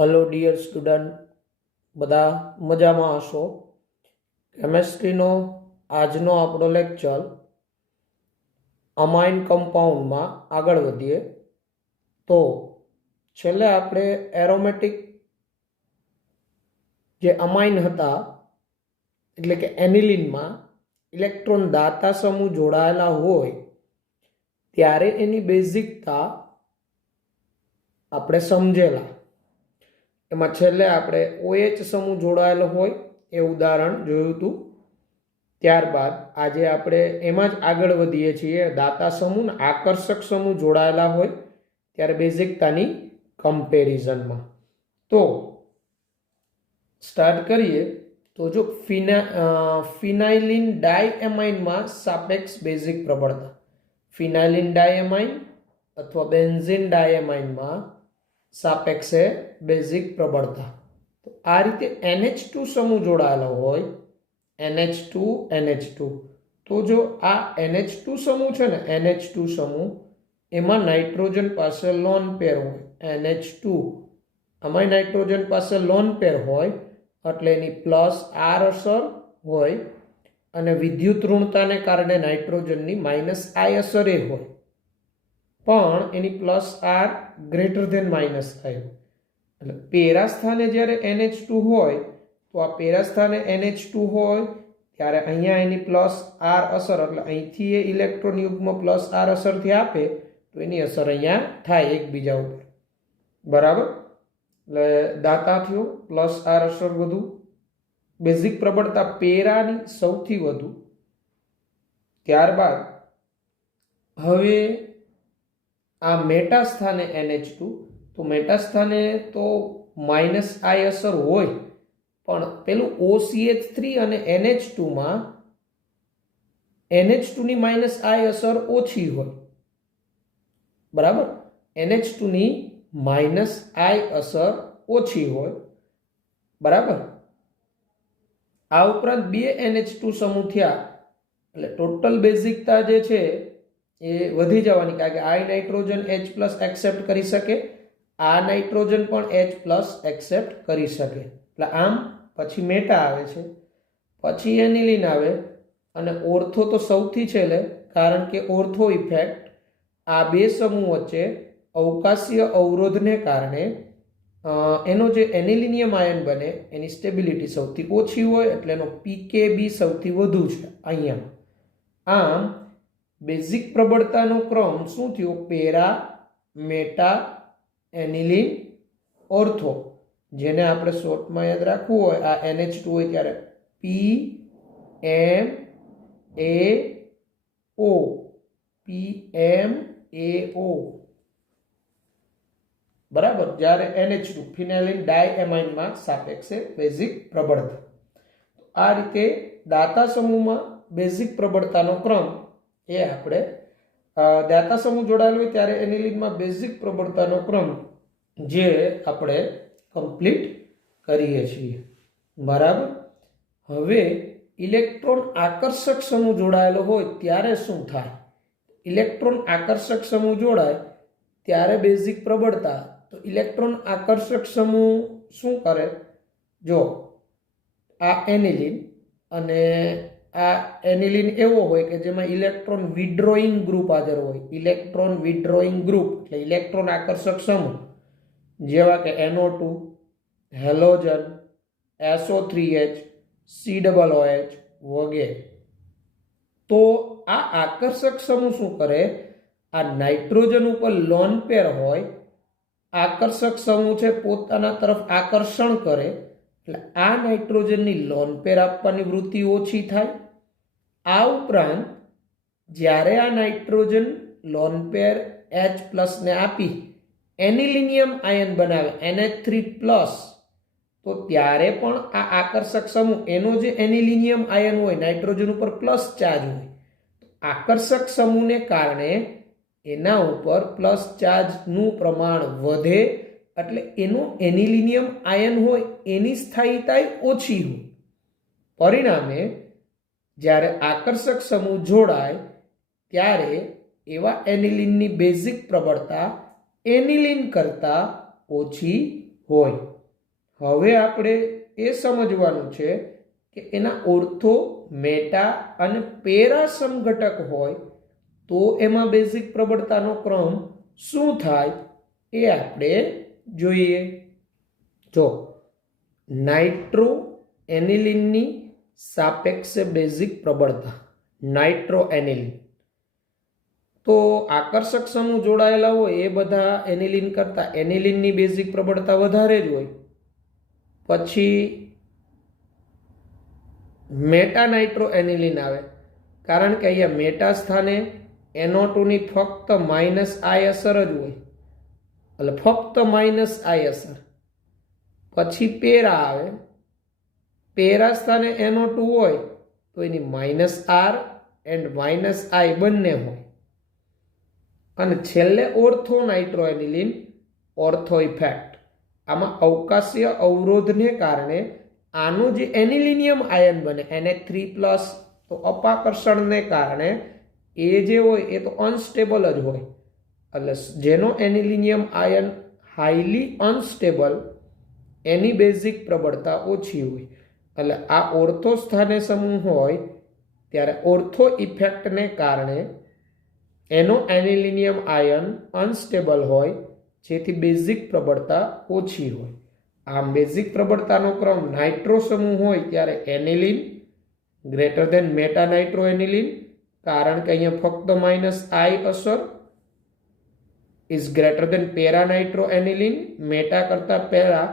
Hello dear student, बधा मजामां हशो। केमिस्ट्रीनो आजनो आपणो lecture amine compound में आगळ वधीए तो छेल्ले आपणे एरोमेटिक जे अमाइन हता एटले के एनिलीन में इलेक्ट्रॉन दाता समूह जोड़ायेला होय त्यारे एनी बेઝિકता आपणे समझेला। एमां छेल्ले आपणे OH समूह जोड़ायेलो होय ए उदाहरण जोयुं हतुं। त्यारबाद आजे आपणे एमां ज आगळ वधीए छीए। दाता समूह ने आकर्षक समूह जोड़ायेला होय त्यारे बेઝિકतानी कम्पेरिजन में। तो स्टार्ट करिए। तो जो फिनाइलिन डायएमाइन में सापेक्ष बेઝિક प्रबलता, फिनाइलिन डायएमाइन अथवा बेन्जीन डायएमाइन में सापेक्षे बेઝિક प्रबलता। तो आ रीते NH2 समूह जोड़ायेलो होय NH2 तो जो आ NH2 समूह छे ने NH2 समूह एमां नाइट्रोजन पासे लोन पेर होय NH2 आमां नाइट्रोजन पासे लोन पेर होय એટલે એની પ્લસ આર અસર હોય અને વિદ્યુત ઋણતાને કારણે નાઇટ્રોજનની માઇનસ આઈ અસર એ હોય પણ એની plus R greater than minus I હોય। એટલે પેરા સ્થાને જ્યારે NH2 હોય તો આ પેરા સ્થાને NH2 હોય ત્યારે અહીંયા એની પ્લસ આર અસર એટલે અહીંથી એ ઇલેક્ટ્રોન યુગ્મ પ્લસ આર અસરથી આપે તો એની અસર અહીંયા થાય એકબીજા ઉપર, બરાબર। એટલે દાતા થયો પ્લસ આર અસર વધુ, બેઝિક પ્રબળતા પેરાની સૌથી વધુ। ત્યારબાદ હવે આ મેટા સ્થાને NH2 તો મેટા સ્થાને તો માઇનસ આઈ અસર હોય પણ પેલું OCH3 અને NH2 માં NH2 ની માઇનસ આઈ અસર ઓછી હોય, બરાબર। NH2 ની माइनस आई असर ओछी होय, बराबर। आ उपरांत बे NH2 समूह थया એટલે टोटल बेઝિકતા जे छे ए वधी जवानी कारण के आई नाइट्रोजन H+ एक्सेप्ट करी सके, आ नाइट्रोजन पण H+ एक्सेप्ट करी सके। એટલે आम પછી मेटा आवे छे, પછી एनिलीन आवे અને ઓર્થો तो સૌથી છેલ્લે कारण के ઓર્થો इफेक्ट आ बे समूह वच्चे अवकाशीय अवरोधने कारणे एनो जे एनिलिनियम आयन बने एनी स्टेबिलिटी सौथी ओछी होय एटले एनो पीकेबी सौथी वधु छे अहींया। आम बेઝિક प्रबळतानो क्रम शुं थयो? पेरा, मेटा, एनिलिन, ऑर्थो। जेने आपणे शॉर्टमां याद राखવું હોય आ NH2 હોય ત્યારે PMAO बराबर। જ્યારે NH2 फिनाइलिन डायएमाइन में सापेक्षे बेઝિક प्रबળता। आ रीते दाता समूह में बेઝિક प्रबળतानो क्रम ए आपणे दाता समूह जोड़ायेलो होय त्यारे एनिलीन में बेઝિક प्रबળतानो क्रम जे आपणे कम्प्लीट करीए छीए, बराबर। हवे इलेक्ट्रॉन आकर्षक समूह जोड़ायेलो होय त्यारे शुं थाय? इलेक्ट्रॉन आकर्षक समूह जोड़ाय त्यारे बेઝિક प्रबળता तो इलेक्ट्रॉन आकर्षक समूह शुं करे? जो आ एनिलीन अने आ एनिलीन एवो होय के जेमां इलेक्ट्रॉन विड्रॉइंग ग्रुप हाजर होय। इलेक्ट्रॉन विड्रॉइंग ग्रुप એટલે इलेक्ट्रॉन आकर्षक समूह जेवा के NO2, हेलोजन, SO3H, COOH वगैरह। तो आ आकर्षक समूह शुं करे? आ नाइट्रोजन उपर लोन पेर होय, आकर्षक समूह छे पोताना तरफ आकर्षण करे એટલે आ नाइट्रोजन नी लोन पेर आपवानी वृत्ति ओછી थाय। आ उपरांत ज्यारे आ नाइट्रोजन लोन पेर H+ ने आपी एनिलिनियम आयन बनावे NH3+ तो त्यारे पण आ आकर्षक समूह एनो जे एनिलिनियम आयन होय नाइट्रोजन उपर प्लस चार्ज होय, आकर्षक समूह ने कारणे एना उपर प्लस चार्ज नु प्रमाण वधे એટલે એનો એનિલિનિયમ આયન હોય એની સ્થાયીતા ઓછી હોય। પરિણામે જ્યારે આકર્ષક સમૂહ જોડાય ત્યારે એવા એનિલિનની બેઝિક પ્રબળતા એનિલિન કરતા ઓછી હોય. હવે આપણે એ સમજવાનું છે કે એના ઓર્થો, મેટા અને પેરા સમઘટક હોય તો એમાં બેઝિક પ્રબળતાનો ક્રમ શું થાય એ આપણે જોઈએ. જો નાઇટ્રો એનિલિનની સાપેક્ષે બેઝિક પ્રબળતા, નાઇટ્રો એનિલિન, તો આકર્ષક સમૂહ જોડાયેલા હોય એ બધા એનિલિન કરતા એનિલિનની બેઝિક પ્રબળતા વધારે જ હોય. પછી મેટા નાઇટ્રો એનિલિન આવે, કારણ કે અહીંયા મેટા સ્થાને NO2 ની ફક્ત -I અસર જ હોય, એટલે ફક્ત -I અસર. પછી પેરા આવે, પેરા સ્થાને NO2 હોય તો એની -R એન્ડ -I બંને હોય. અને છેલ્લે ortho nitro aniline, ortho effect. આમાં અવકાશીય અવરોધને કારણે આનું જે એનિલિનિયમ આયન બને NH3+, તો અપાકર્ષણને કારણે એ જે હોય એ તો અનસ્ટેબલ જ હોય, એટલે જેનો એનિલિનિયમ આયન હાઈલી અનસ્ટેબલ એની બેઝિક પ્રબળતા ઓછી હોય. એટલે આ ઓર્થો સ્થાને સમૂહ હોય ત્યારે ઓર્થો ઇફેક્ટને કારણે એનો એનિલિનિયમ આયન અનસ્ટેબલ હોય, જેથી બેઝિક પ્રબળતા ઓછી હોય. આમ બેઝિક પ્રબળતાનો ક્રમ નાઇટ્રો સમૂહ હોય ત્યારે aniline greater than meta nitro aniline, કારણ કે અહીંયા ફક્ત -I અસર, is greater than para nitro aniline, meta કરતા પેરા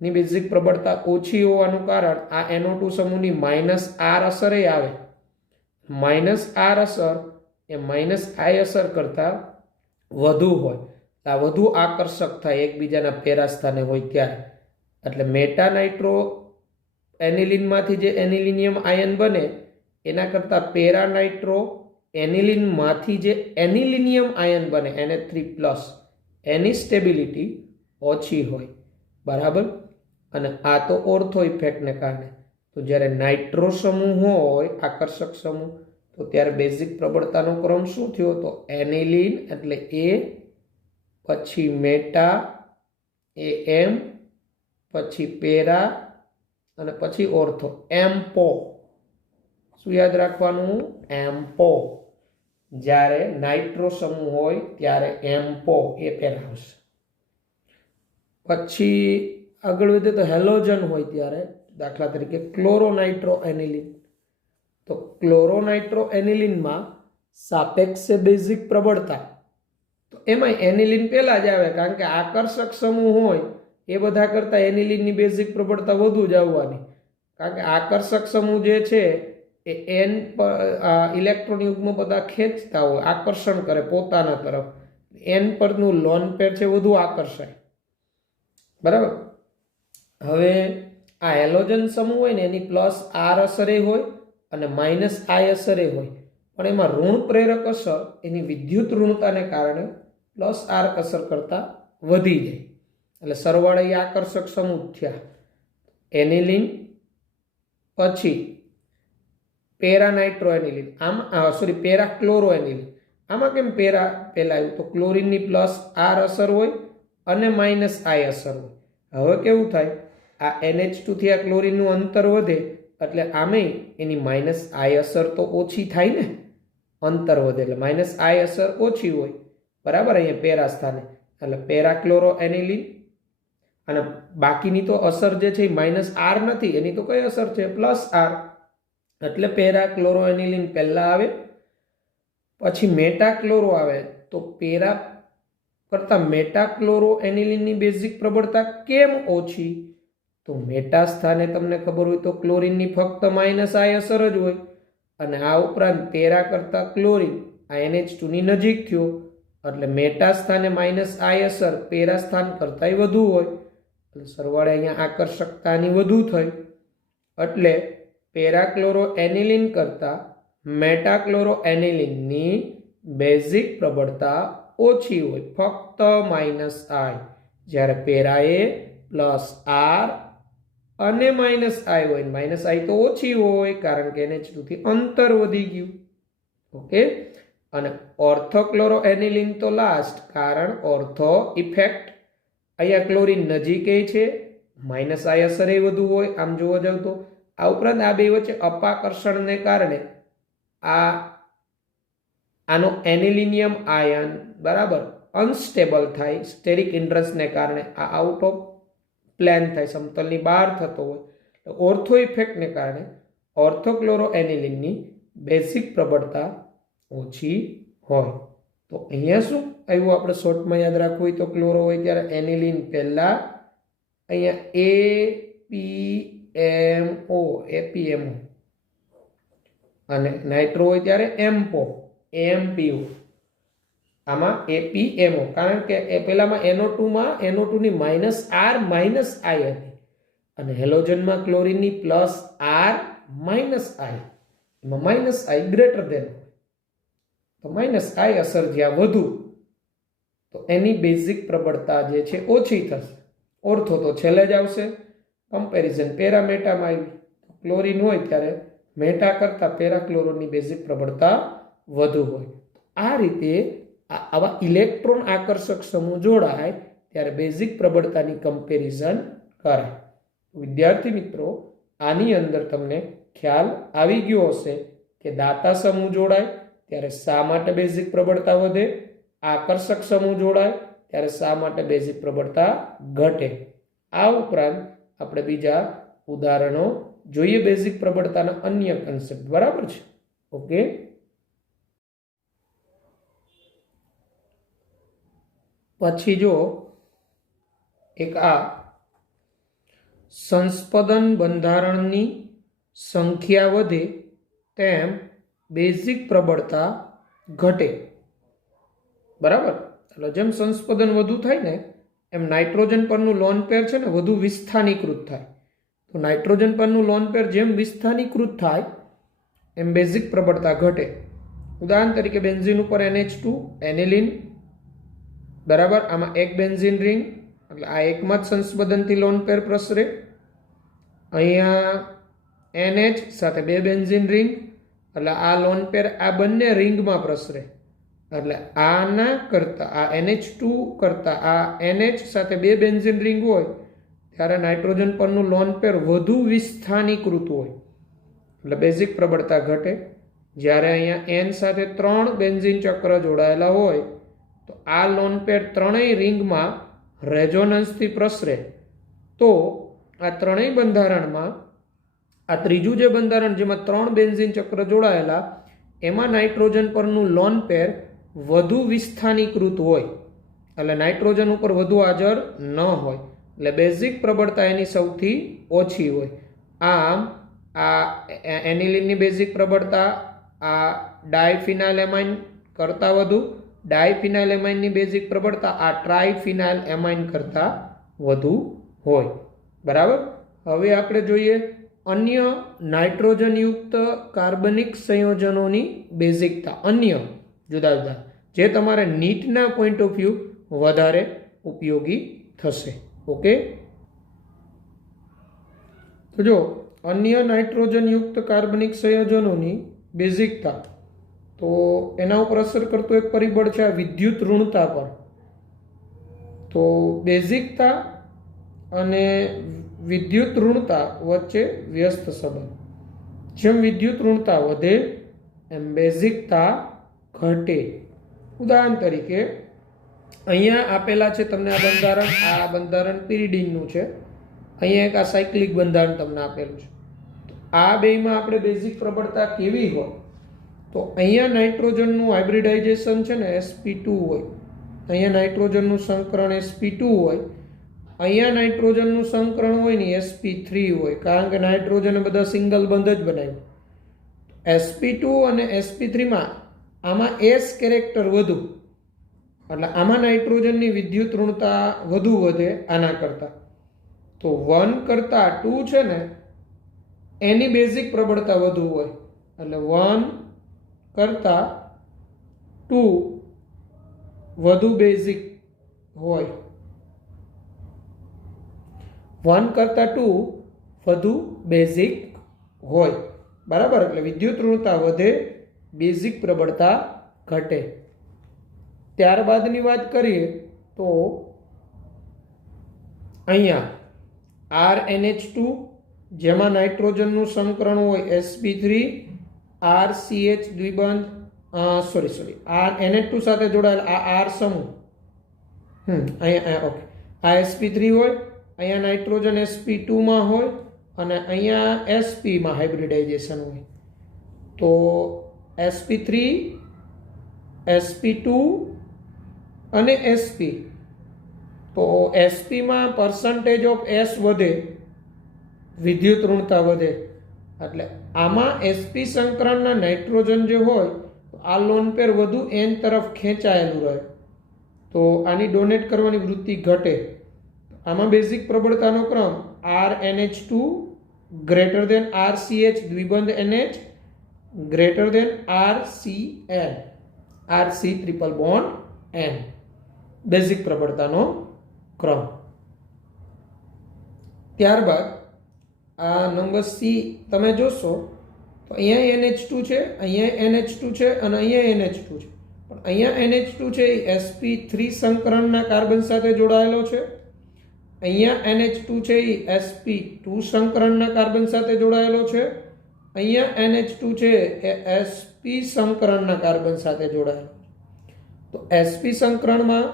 ની બેઝિક પ્રબળતા ઓછી હોવાનું કારણ આ NO2 સમૂહની -R અસર એ આવે. -R અસર એ -I અસર કરતા વધુ હોય, આ વધુ આકર્ષક થાય એકબીજાના પેરા સ્થાને હોય ત્યારે. એટલે મેટા નાઇટ્રો એનિલિનમાંથી જે એનિલિનિયમ આયન બને એના કરતાં પેરા નાઇટ્રો એનિલિનમાંથી જે એનિલિનિયમ આયન બને NH3+, એની સ્ટેબિલિટી ઓછી હોય. બરાબર. અને આ તો ઓર્થો ઇફેક્ટને કારણે. તો જ્યારે નાઇટ્રો સમૂહ હોય, આકર્ષક સમૂહ, તો ત્યારે બેઝિક પ્રબળતાનો ક્રમ શું થયો? તો એનિલિન એટલે A, પછી મેટા AM, પછી પેરા અને પછી ઓર્થો એમ્પો. શું યાદ રાખવાનું? એમ્પો. જ્યારે નાઇટ્રો સમૂહ હોય ત્યારે એમ્પો એ પેરા આવશે. પછી આગળ વધે તો હેલોજન હોય ત્યારે, દાખલા તરીકે ક્લોરોનાઇટ્રો એનિલિન. તો ક્લોરોનાઇટ્રો એનિલિનમાં સાપેક્ષે બેઝિક પ્રબળતા, તો એમાં એનિલિન પહેલા જ આવે, કારણ કે આકર્ષક સમૂહ હોય એ બધા કરતાં એનિલિનની બેઝિક પ્રબળતા વધુ જ આવવાની, કારણ કે આકર્ષક સમૂહ જે છે એ N પર ઇલેક્ટ્રોન યુગ્મ બધા ખેંચતા હોય, આકર્ષણ કરે પોતાના તરફ. N પરનું લોન પેર છે વધુ આકર્ષાય. બરાબર. હવે આ હેલોજન સમૂહ હોય ને એની +R અસરે હોય અને -I અસરે હોય, પણ એમાં ઋણ પ્રેરક અસર એની વિદ્યુત ઋણતાને કારણે +R અસર કરતા વધી જાય. એટલે સરવાળે એ આકર્ષક સમૂહ થયા. એનિલિન પછી પેરા નાઇટ્રો એનિલિન, આમાં પેરા ક્લોરો એનિલિન. આમાં કેમ પેરા પહેલા આવ્યું? તો ક્લોરિનની +R અસર હોય અને -I અસર હોય. હવે કેવું થાય? આ NH2 થી આ ક્લોરિનનું અંતર વધે એટલે આમે એની -I અસર તો ઓછી થાય ને, અંતર વધે એટલે -I અસર ઓછી હોય. બરાબર. અહીંયા પેરા સ્થાને એટલે પેરા ક્લોરો એનિલિન. અને બાકીની તો અસર જે છે -R નથી, એની તો કઈ અસર છે? +R. એટલે પેરા ક્લોરો એનિલિન પહેલા આવે. પછી મેટા ક્લોરો આવે. તો પેરા કરતા મેટા ક્લોરો એનિલિનની બેઝિક પ્રબળતા કેમ ઓછી? તો મેટા સ્થાને તમને ખબર હોય તો ક્લોરિનની ફક્ત -I અસર જ હોય, અને આ ઉપરાંત પેરા કરતા ક્લોરિન આ NH2 ની નજીક થયો, એટલે મેટા સ્થાને -I અસર પેરા સ્થાન કરતાંય વધુ હોય, એટલે સરવાળે અહીંયા આકર્ષકતાની વધુ થઈ. એટલે પેરા ક્લોરો એનિલિન કરતા મેટા ક્લોરો એનિલિનની બેઝિક પ્રબળતા ઓછી હોય, ફક્ત -I. જ્યારે પેરાએ +R અને -I હોય, -I તો ઓછી હોય કારણ કે NH2 થી અંતર વધી ગયું. ઓકે. અને ઓર્થો ક્લોરો એનિલિન તો લાસ્ટ, કારણ ઓર્થો ઇફેક્ટ અહીંયા ક્લોરીન નજીકે છે, માઇનસ આઈ અસર એ વધુ હોય આમ જોવા જાવ તો. આ ઉપરાંત આ બે વચ્ચે અપાકર્ષણને કારણે આનો એનિલિનિયમ આયન બરાબર અનસ્ટેબલ થાય, સ્ટેરિક હિન્ડ્રન્સને કારણે આ આઉટ ઓફ પ્લેન થાય, સમતલની બહાર થતો હોય. ઓર્થો ઇફેક્ટને કારણે ઓર્થોક્લોરો એનિલિનની બેઝિક પ્રબળતા ઓછી હોય. તો અહીંયા શું આવ્યું આપણે શોર્ટમાં યાદ રાખવું હોય તો ક્લોરો હોય ત્યારે એનિલિન પહેલા, અહીંયા એપીએમઓ અને નાઇટ્રો હોય ત્યારે એમપીઓ. આમાં એપીએમઓ કારણ કે એ પહેલામાં NO2 ની માઇનસ આર માઇનસ આઈ હતી અને હેલોજનમાં ક્લોરીનની પ્લસ આર માઇનસ આઈ, એમાં માઇનસ આઈ ગ્રેટર દેન, તો માઇનસ આઈ અસર જ્યાં વધુ તો એની બેઝિક પ્રબળતા જે છે ઓછી થશે. ઓર્થો તો છેલ્લે જ આવશે. કમ્પેરિઝન પેરામેટામાં આવી, ક્લોરીન હોય ત્યારે મેટા કરતાં પેરાક્લોરોનની બેઝિક પ્રબળતા વધુ હોય. આ રીતે આવા ઇલેક્ટ્રોન આકર્ષક સમૂહ જોડાય ત્યારે બેઝિક પ્રબળતાની કમ્પેરિઝન કરાય. વિદ્યાર્થી મિત્રો, આની અંદર તમને ખ્યાલ આવી ગયો હશે કે દાતા સમૂહ જોડાય ત્યારે શા માટે બેઝિક પ્રબળતા વધે, આકર્ષક સમૂહ જોડાય ત્યારે શા માટે બેઝિક પ્રબળતા ઘટે. આ ઉપરાંત આપણે બીજા ઉદાહરણો જોઈએ બેઝિક પ્રબળતાના અન્ય કન્સેપ્ટ. બરાબર છે? ઓકે. પછી જો એક આ સંસ્પદન બંધારણની સંખ્યા વધે તેમ બેઝિક પ્રબળતા ઘટે. બરાબર? એટલે જેમ સંસ્પદન વધુ થાય ને એમ નાઇટ્રોજન પરનું લોન પેર છે ને વધુ વિસ્થાનીકૃત થાય. તો નાઇટ્રોજન પરનું લોન પેર જેમ વિસ્થાનીકૃત થાય એમ બેઝિક પ્રબળતા ઘટે. ઉદાહરણ તરીકે બેન્ઝીન ઉપર NH2 એનિલિન, બરાબર, આમાં એક બેન્ઝીન રિંગ એટલે આ એકમાં જ સંસ્પદનથી લોન પેર પ્રસરે. અહીંયા NH સાથે બે બેન્ઝીન રિંગ એટલે આ લોન પેર આ બંને રિંગમાં પ્રસરે. એટલે આના કરતા આ NH2 કરતા આ NH સાથે બે બેન્ઝીન રિંગ હોય ત્યારે નાઇટ્રોજન પરનું લોન પેર વધુ વિસ્થાનીકૃત હોય એટલે બેઝિક પ્રબળતા ઘટે. જ્યારે અહીંયા N સાથે 3 બેન્ઝીન ચક્ર જોડાયેલા હોય તો આ લોન પેર ત્રણેય રિંગમાં રેઝોનન્સથી પ્રસરે. તો આ ત્રણેય બંધારણમાં આ ત્રીજું જે બંધારણ જેમાં 3 બેન્ઝીન ચક્ર જોડાયેલા એમાં નાઇટ્રોજન પરનું લોન પેર વધુ વિસ્થાનીકૃત હોય એટલે નાઇટ્રોજન ઉપર વધુ હાજર ન હોય એટલે બેઝિક પ્રબળતા એની સૌથી ઓછી હોય. આમ આ એનિલિનની બેઝિક પ્રબળતા આ ડાયફિનાઇલ એમાઇન કરતાં વધુ, ડાયફિનાઇલ એમાઇનની બેઝિક પ્રબળતા આ ટ્રાયફિનાઇલ એમાઇન કરતાં વધુ હોય. બરાબર? હવે આપણે જોઈએ અન્ય નાઇટ્રોજનયુક્ત કાર્બનિક સંયોજનોની બેઝિકતા, અન્ય જુદા જુદા જે તમારે નીટના પોઈન્ટ ઓફ વ્યૂ વધારે ઉપયોગી થશે. ઓકે. તો જો અન્ય નાઇટ્રોજનયુક્ત કાર્બનિક સંયોજનોની બેઝિકતા, તો એના ઉપર અસર કરતો એક પરિબળ છે આ વિદ્યુત ઋણતા પર. તો બેઝિકતા અને વિદ્યુત ઋણતા વચ્ચે વ્યસ્ત સંબંધ. જેમ વિદ્યુત ઋણતા વધે એમ બેઝિકતા ઘટે. ઉદાહરણ તરીકે અહીંયા આપેલા છે તમને આ બંધારણ પિરિડીનનું છે. અહીંયા એક આ સાયક્લિક બંધારણ તમને આપેલું છે. આ બેમાં આપણે બેઝિક પ્રબળતા કેવી હોય તો અહીંયા નાઇટ્રોજનનું હાઇબ્રિડાઇઝેશન છે ને sp2 હોય, અહીંયા નાઇટ્રોજનનું સંકરણ sp2 હોય, અહીંયા નાઇટ્રોજનનું સંકરણ હોય ને sp3 હોય કારણ કે નાઇટ્રોજન બધા સિંગલ બંધ જ બનાવ્યું. sp2 અને sp3માં આમાં s કેરેક્ટર વધુ એટલે આમાં નાઇટ્રોજનની વિદ્યુત ઋણતા વધુ વધે આના કરતાં. તો 1 કરતાં 2 છે ને એની બેઝિક પ્રબળતા વધુ હોય એટલે 1 કરતાં 2 વધુ બેઝિક હોય, 1 કરતાં 2 વધુ બેઝિક હોય. બરાબર? એટલે વિદ્યુત ઋણતા વધે, બેઝિક પ્રબળતા ઘટે. ત્યારબાદની વાત કરીએ તો અહીંયા RNH2 જેમાં નાઇટ્રોજનનું સંકરણ હોય sp3 RCH દ્વિબંધ NH2 સાથે જોડાયેલ આ R સમૂહ અહીંયા ઓકે આ sp3 હોય, અહીંયા નાઇટ્રોજન sp2 માં હોય અને અહીંયા sp માં હાઇબ્રિડાઇઝેશન હોય. તો sp3 sp2 અને sp, તો sp માં percentage of S વધે, વિદ્યુત ઋણતા વધે, એટલે આમાં sp સંકરણના નાઇટ્રોજન જે હોય આ લોન પેર વધુ n તરફ ખેંચાયેલું રહે, તો આની ડોનેટ કરવાની વૃત્તિ ઘટે. આમાં બેઝિક પ્રબળતાનો ક્રમ RNH2 ગ્રેટર દેન RCH દ્વિબંધ NH greater than RCN RC triple bond N, basic પ્રબળતાનો ક્રમ. ત્યારબાદ આ નંબર સી તમે જોશો તો અહીંયા NH2 છે, અહીંયા NH2 છે અને અહીંયા NH2 છે, પણ અહીંયા NH2 છે એ sp3 સંકરણના કાર્બન સાથે જોડાયેલો છે, અહીંયા NH2 છે એ sp2 સંકરણના કાર્બન સાથે જોડાયેલો છે, અહીંયા NH2 છે એ sp સંકરણના કાર્બન સાથે જોડાયેલો છે. તો sp સંકરણમાં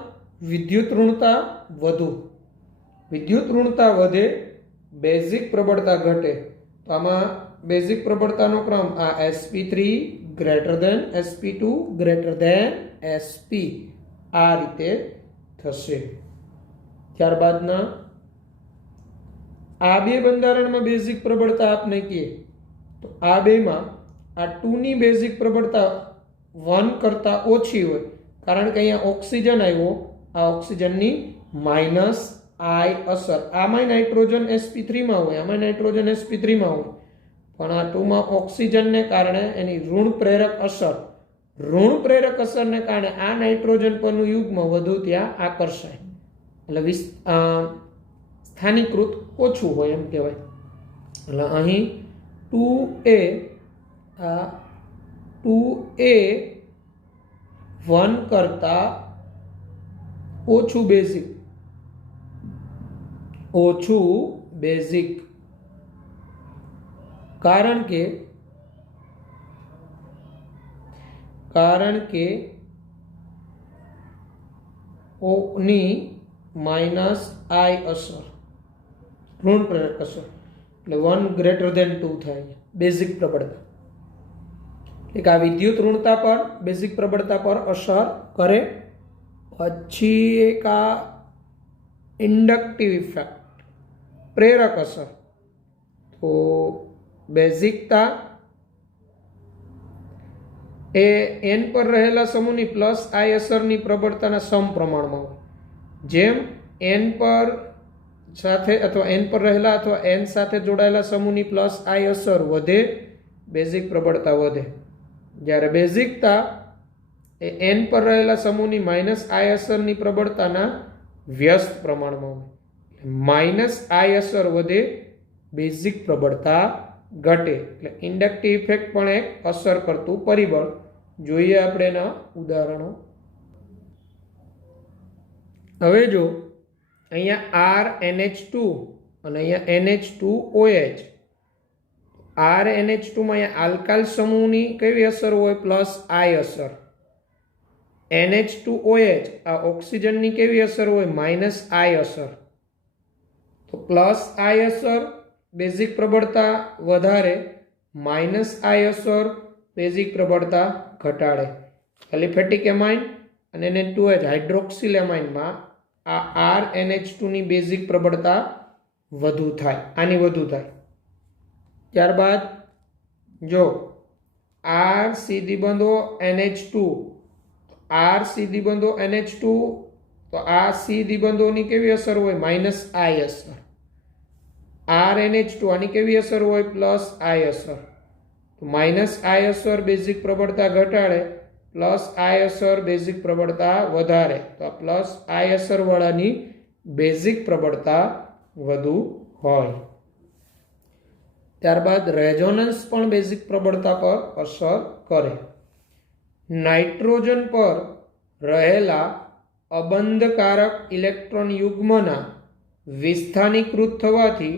વિદ્યુત ઋણતા વધુ, વિદ્યુત ઋણતા વધે, બેઝિક પ્રબળતા ઘટે. તો આમાં બેઝિક પ્રબળતાનો ક્રમ આ sp3 greater than sp2 greater than sp આ રીતે થશે. ત્યારબાદના આ બે બંધારણમાં બેઝિક પ્રબળતા આપને કહીએ તો આ બેમાં આ 2 ની બેઝિક પ્રબળતા 1 કરતા ઓછી હોય, કારણ કે અહીંયા ઓક્સિજન આવ્યો, આ ઓક્સિજનની માઇનસ I અસર, આમાં નાઇટ્રોજન sp3 માં હોય, આમાં નાઇટ્રોજન sp3 માં હોય, પણ આ 2 માં ઓક્સિજનને કારણે એની ઋણ પ્રેરક અસરને કારણે આ નાઇટ્રોજન પરનું યુગ્મ વધુ ત્યાં આકર્ષાય, એટલે સ્થાનીકૃત ઓછું હોય એમ કહેવાય. એટલે અહીં 2a 1 કરતા ઓછું બેઝિક, કારણ કે O ની માઇનસ I અસર, ઋણ પ્રેરક અસર, એટલે 1 ગ્રેટર દેન 2 થાય બેઝિક પ્રબળતા. એટલે આ વિદ્યુત ઋણતા પર, બેઝિક પ્રબળતા પર અસર કરે. પછી એક આ ઇન્ડક્ટિવ ઇફેક્ટ, પ્રેરક અસર. તો બેઝિકતા એ n પર રહેલા સમૂહની પ્લસ I અસરની પ્રબળતાના સમપ્રમાણમાં હોય. જેમ n પર સાથે અથવા n પર રહેલા અથવા n સાથે જોડાયેલા સમૂહની પ્લસ I અસર વધે, બેઝિક પ્રબળતા વધે. જ્યારે બેઝિકતા એ n પર રહેલા સમૂહની માઇનસ I અસરની પ્રબળતાના વ્યસ્ત પ્રમાણમાં હોય. માઇનસ I અસર વધે, બેઝિક પ્રબળતા ઘટે. એટલે ઇન્ડક્ટિવ ઇફેક્ટ પણ એક અસર કરતું પરિબળ. જોઈએ આપણે એના ઉદાહરણો. હવે જો અહીંયા RNH2 અને અહીંયા NH2OH, RNH2 માં અહીંયા આલ્કાઇલ સમૂહની કેવી અસર હોય? પ્લસ I અસર. NH2OH આ ઓક્સિજનની કેવી અસર હોય? માઇનસ I અસર. તો પ્લસ I અસર બેઝિક પ્રબળતા વધારે, માઇનસ I અસર બેઝિક પ્રબળતા ઘટાડે. એલિફેટિક એમાઇન અને NH2OH હાઇડ્રોક્સિલ એમાઇનમાં આ RNH2 ની બેઝિક પ્રબળતા વધુ થાય, આની વધુ થાય. ત્યારબાદ જો R સીધી બંધો NH2, R સીધી બંધો NH2, તો આ સીધી બંધોની કેવી અસર હોય? માઇનસ I અસર. RNH2 આની કેવી અસર હોય? પ્લસ I અસર. તો માઇનસ I અસર બેઝિક પ્રબળતા ઘટાડે, પ્લસ I અસર બેઝિક પ્રબળતા વધારે. તો આ પ્લસ I અસર વાળાની બેઝિક પ્રબળતા વધુ હોય. ત્યારબાદ રેઝોનન્સ પણ બેઝિક પ્રબળતા પર અસર કરે. નાઇટ્રોજન પર રહેલા અબંધકારક ઇલેક્ટ્રોન યુગ્મના વિસ્થાનીકૃત થવાથી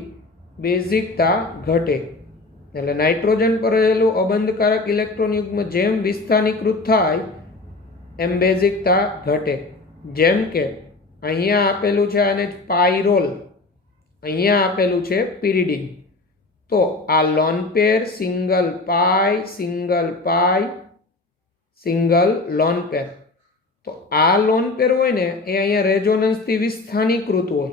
બેઝિકતા ઘટે. એટલે નાઇટ્રોજન પર રહેલું અબંધકારક ઇલેક્ટ્રોન યુગ્મ જેમ વિસ્થાનીકૃત થાય એમ બેઝિકતા ઘટે. જેમ કે અહીંયા આપેલું છે આને પાયરોલ, અહીંયા આપેલું છે પિરિડીન. તો આ લોન પેર સિંગલ પાઈ સિંગલ લોન પેર. તો આ લોન પેર હોય ને એ અહીંયા રેઝોનન્સથી વિસ્થાનીકૃત હોય,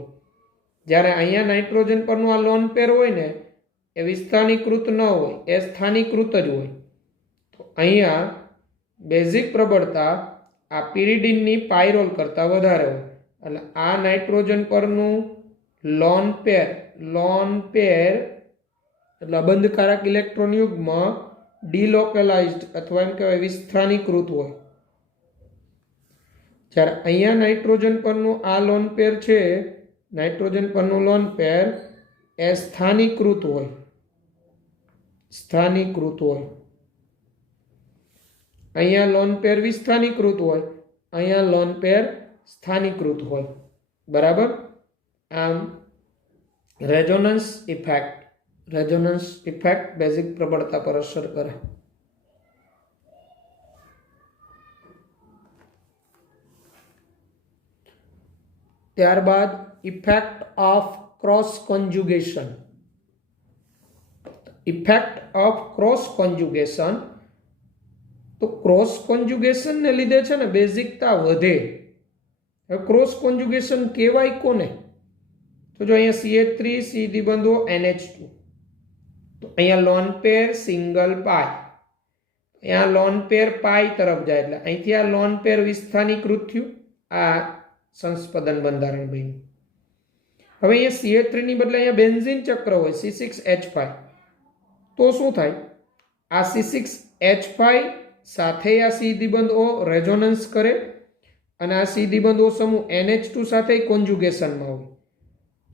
જ્યારે અહીંયા નાઇટ્રોજન પરનું આ લોન પેર હોય ને એ વિસ્થાનીકૃત ન હોય, એ સ્થાનીકૃત જ હોય. તો અહીંયા બેઝિક પ્રબળતા આ પિરિડીનની પાયરોલ કરતાં વધારે હોય. એટલે આ નાઇટ્રોજન પરનું લોન પેર એટલે અબંધકારક ઇલેક્ટ્રોન યુગ્મ ડિલોકેલાઇઝ્ડ અથવા એમ કહેવાય વિસ્થાનીકૃત હોય. જ્યારે અહીંયા નાઇટ્રોજન પરનું આ લોન પેર છે, નાઇટ્રોજન પરનું લોન પેર એ સ્થાનીકૃત હોય. અહીંયા લોન પેર વિસ્થાનીકૃત હોય, અહીંયા લોન પેર સ્થાનીકૃત હોય. બરાબર. આમ રેઝોનન્સ ઇફેક્ટ બેઝિક પ્રબળતા પર અસર કરે. ત્યારબાદ ઇફેક્ટ ઓફ ક્રોસ કોન્જ્યુગેશન. તો ક્રોસ કોન્જ્યુગેશન ને લીધે છે ને બેઝિકતા વધે. હવે ક્રોસ કોન્જ્યુગેશન કહેવાય કોને? તો જો અહીંયા CH3 સીધી બંધો NH2, તો અહીંયા લોન પેર સિંગલ પાઈ, અહીંયા લોન પેર પાઈ તરફ જાય એટલે અહીંથી આ લોન પેર વિસ્થાનીકૃત થયું, આ સંસ્પદન બંધારણ બન્યું. હવે અહીંયા CH3 ની બદલે અહીંયા બેન્ઝીન ચક્ર હોય C6H5, તો શું થાય? આ C6H5 સાથે આ સીધી બંધો રેઝોનન્સ કરે અને આ સીધી બંધો સમૂહ NH2 સાથે કોન્જ્યુગેશનમાં હોય.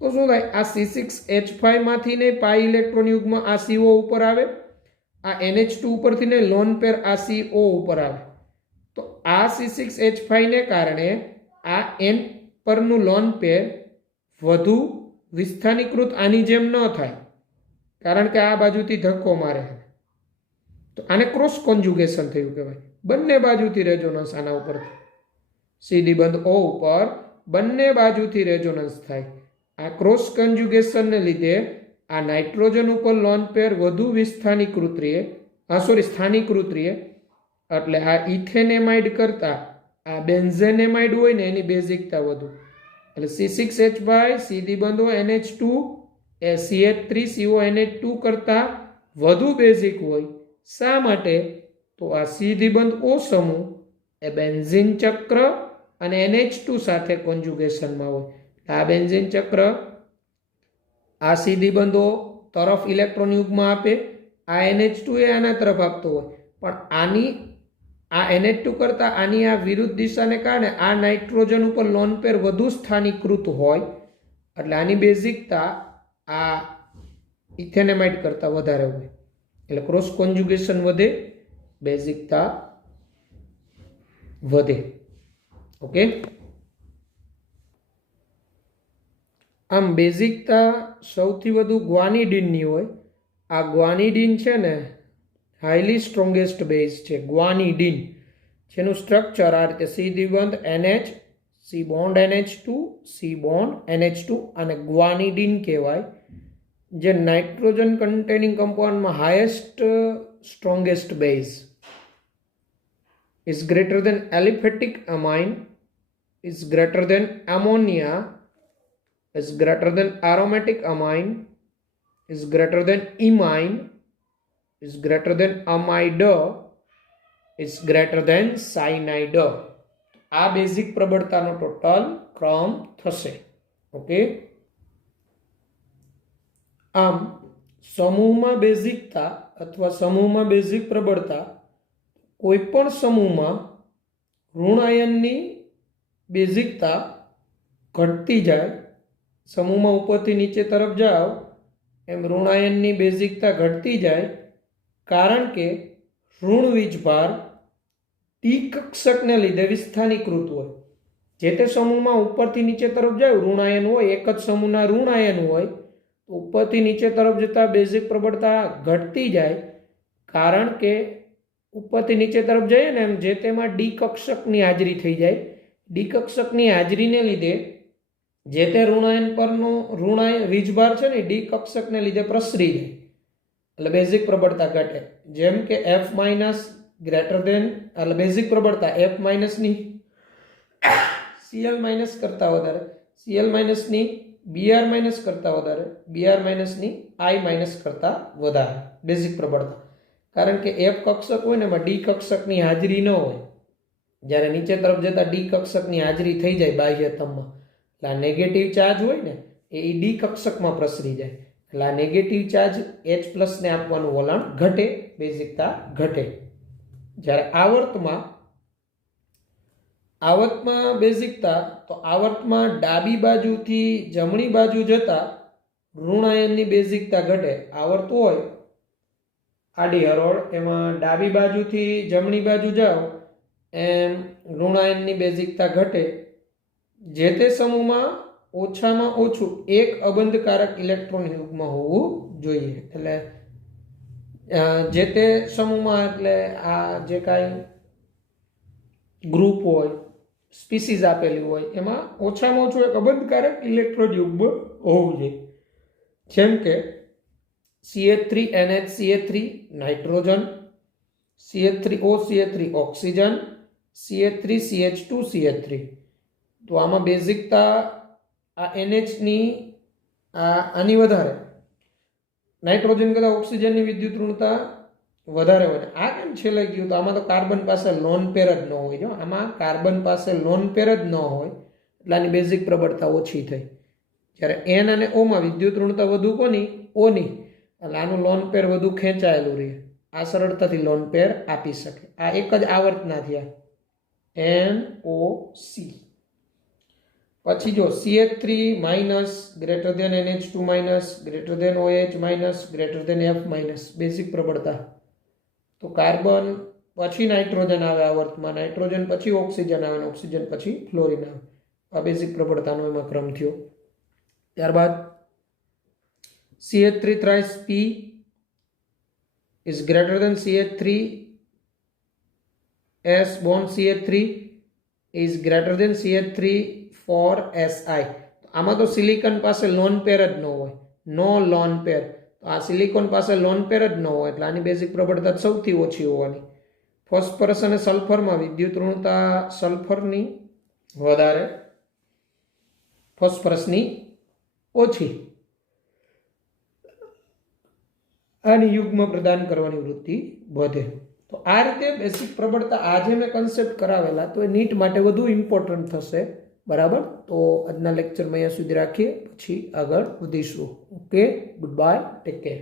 તો શું થાય? આ C6H5 માંથી ને પાઈ ઇલેક્ટ્રોન યુગ્મ આ CO ઉપર આવે, આ NH2 ઉપરથી ને લોન પેર આ CO ઉપર આવે. તો આ C6H5 ને કારણે આ N પરનું લોન પેર વધુ વિસ્થાનીકૃત આની જેમ ન થાય, કારણ કે આ બાજુથી ધક્કો મારે. તો આને ક્રોસ કોન્જ્યુગેશન થયું કહેવાય. બંને બાજુથી રેઝોનન્સ આના ઉપર, સીધી બંધ O ઉપર બંને બાજુથી રેઝોનન્સ થાય. આ ક્રોસ કોન્જ્યુગેશનને લીધે આ નાઇટ્રોજન ઉપર લોન પેર વધુ સ્થાનીકૃત રહે. એટલે આ ઇથેનેમાઇડ કરતા આ બેન્ઝેનેમાઇડ હોય ને એની બેઝિકતા વધુ. એટલે C6H5 સીધી બંધો NH2 એ CH3CONH2 કરતા વધુ બેઝિક હોય. શા માટે? તો આ સીધી બંધ O સમૂહ એ બેન્ઝીન ચક્ર અને NH2 સાથે કોન્જ્યુગેશનમાં હોય. આ બેન્ઝીન ચક્ર આ સીધી બંધો તરફ ઇલેક્ટ્રોન યુગ્મ આપે, આ NH2 એ આના તરફ આપતો હોય, પણ આની આ NH2 કરતા આની આ વિરુદ્ધ દિશાને કારણે આ નાઇટ્રોજન ઉપર લોન પેર વધુ સ્થાનીકૃત હોય, એટલે આની બેઝિકતા આ ઇથેનેમાઇડ કરતા વધારે હોય. એટલે ક્રોસ કોન્જ્યુગેશન વધે, બેઝિકતા વધે. ઓકે. આમ બેઝિકતા સૌથી વધુ ગ્વાનિડીનની હોય. આ ગ્વાનિડીન છે ને હાઈલી સ્ટ્રોંગેસ્ટ બેઝ છે. ગ્વાનિડીન જેનું સ્ટ્રક્ચર આ રીતે સીધી બંધ NH, C bond NH2, C bond NH2 અને ગ્વાનિડીન કહેવાય, જે નાઇટ્રોજન કન્ટેનિંગ કમ્પાઉન્ડમાં highest strongest base. is greater than aliphatic amine, is greater than ammonia, is greater than aromatic amine, is greater than imine, is greater than amide, is greater than cyanide. આ basic પ્રબળતાનો total ક્રમ થશે. Okay. આમ સમૂહમાં બેઝિકતા અથવા સમૂહમાં basic પ્રબળતા કોઈ પણ સમૂહમાં ઋણ આયનની બેઝિકતા ઘટતી જાય. સમૂહમાં ઉપરથી નીચે તરફ જાઓ એમ ઋણ આયનની બેઝિકતા ઘટતી જાય, કારણ કે ઋણ વીજભાર ટી કક્ષકને લીધે વિસ્થાનીકૃત હોય. જે તે સમૂહમાં ઉપરથી નીચે તરફ જાય ઋણ આયન હોય, એક જ સમૂહના ઋણ આયન હોય તો ઉપરથી નીચે તરફ જતા બેઝિક પ્રબળતા ઘટતી જાય, કારણ કે ઉપરથી નીચે તરફ જઈએ ને એમ જે તેમાં ડી કક્ષકની હાજરી થઈ જાય. ડી કક્ષકની હાજરીને લીધે જે તે ઋણાયન પરનો ઋણાયન વીજભાર છે ને ડી કક્ષકને લીધે પ્રસરી જાય, એટલે બેઝિક પ્રબળતા ઘટે. જેમ કે એફ માઇનસ ગ્રેટર દેન એટલે બેઝિક પ્રબળતા એફ માઇનસની સીએલ માઇનસ કરતા વધારે, સીએલ માઇનસની બીઆર માઇનસ કરતા વધારે, બીઆર માઇનસની આઈ માઇનસ કરતા વધારે બેઝિક પ્રબળતા. કારણ કે એફ કક્ષક હોય ને એમાં ડી કક્ષકની હાજરી ન હોય. જ્યારે નીચે તરફ જતા ડી કક્ષકની હાજરી થઈ જાય બાહ્યતમમાં, એટલે આ નેગેટિવ ચાર્જ હોય ને એ ડી કક્ષકમાં પ્રસરી જાય, એટલે આ નેગેટિવ ચાર્જ એચ પ્લસને આપવાનું વલણ ઘટે, બેઝિકતા ઘટે. જ્યારે આવર્તમાં બેઝિકતા, તો આવર્તમાં ડાબી બાજુથી જમણી બાજુ જતા ઋણાયનની બેઝિકતા ઘટે. આવર્ત હોય આડી હરોળ, એમાં ડાબી બાજુથી જમણી બાજુ જાઓ એમ ઋણાયનની બેઝિકતા ઘટે. જે તે સમૂહમાં ઓછામાં ઓછું એક અબંધકારક ઇલેક્ટ્રોન યુગ્મ હોવું જોઈએ. એટલે જે તે સમૂહમાં એટલે આ જે કાંઈ ગ્રુપ હોય, સ્પીસીઝ આપેલી હોય એમાં ઓછામાં ઓછું એક અબંધકારક ઇલેક્ટ્રોન યુગ્મ હોવું જોઈએ. જેમ કે CH3NH CH3 nitrogen, CH3OCH3 oxygen, CH3CH2 CH3. તો આમાં બેઝિકતા આ NH ની આની વધારે, નાઇટ્રોજન કરતાં ઓક્સિજનની વિદ્યુત ઋણતા વધારે હોય. આ કેમ છેલ્લે ગયું? તો આમાં તો કાર્બન પાસે લોન પેર જ ન હોય. જો આમાં કાર્બન પાસે લોન પેર જ ન હોય એટલે આની બેઝિક પ્રબળતા ઓછી થઈ. જ્યારે N અને O માં વિદ્યુત ઋણતા વધુ કોની? ઓની, એટલે આનું લોન પેર વધુ ખેંચાયેલું રહે, આ સરળતાથી લોન પેર આપી શકે. આ એક જ આવર્તના થયા NOC. પછી જો CH3 minus greater than NH2 minus greater than OH minus greater than F minus basic પ્રબળતા. તો કાર્બન પછી નાઇટ્રોજન આવે આવર્તમાં, નાઇટ્રોજન પછી ઓક્સિજન આવે, ઓક્સિજન પછી ફ્લોરિન આવે. આ બેઝિક પ્રબળતાનો એમાં ક્રમ થયો. ત્યારબાદ CH3 thrice P is greater than CH3 S bond CH3 is greater than CH3 4 Si. આમાં તો સિલિકોન પાસે લોન પેર જ ન હોય, નો લોન પેર. તો આ સિલિકોન પાસે લોન પેર જ ન હોય એટલે આની બેઝિક પ્રબળતા સૌથી ઓછી હોવાની. ફોસ્ફરસ અને સલ્ફરમાં વિદ્યુત ઋણતા સલ્ફરની વધારે, ફોસ્ફરસની ઓછી. આની યુગ્મ પ્રદાન કરવાની વૃત્તિ વધે. તો આ રીતે બેઝિક પ્રબળતા આજે મેં કન્સેપ્ટ કરાવેલા તો એ નીટ માટે વધુ ઇમ્પોર્ટન્ટ થશે. બરાબર, તો આજના લેક્ચરમાં અહીંયા સુધી રાખીએ, પછી આગળ વધીશું. Okay, good bye, take care.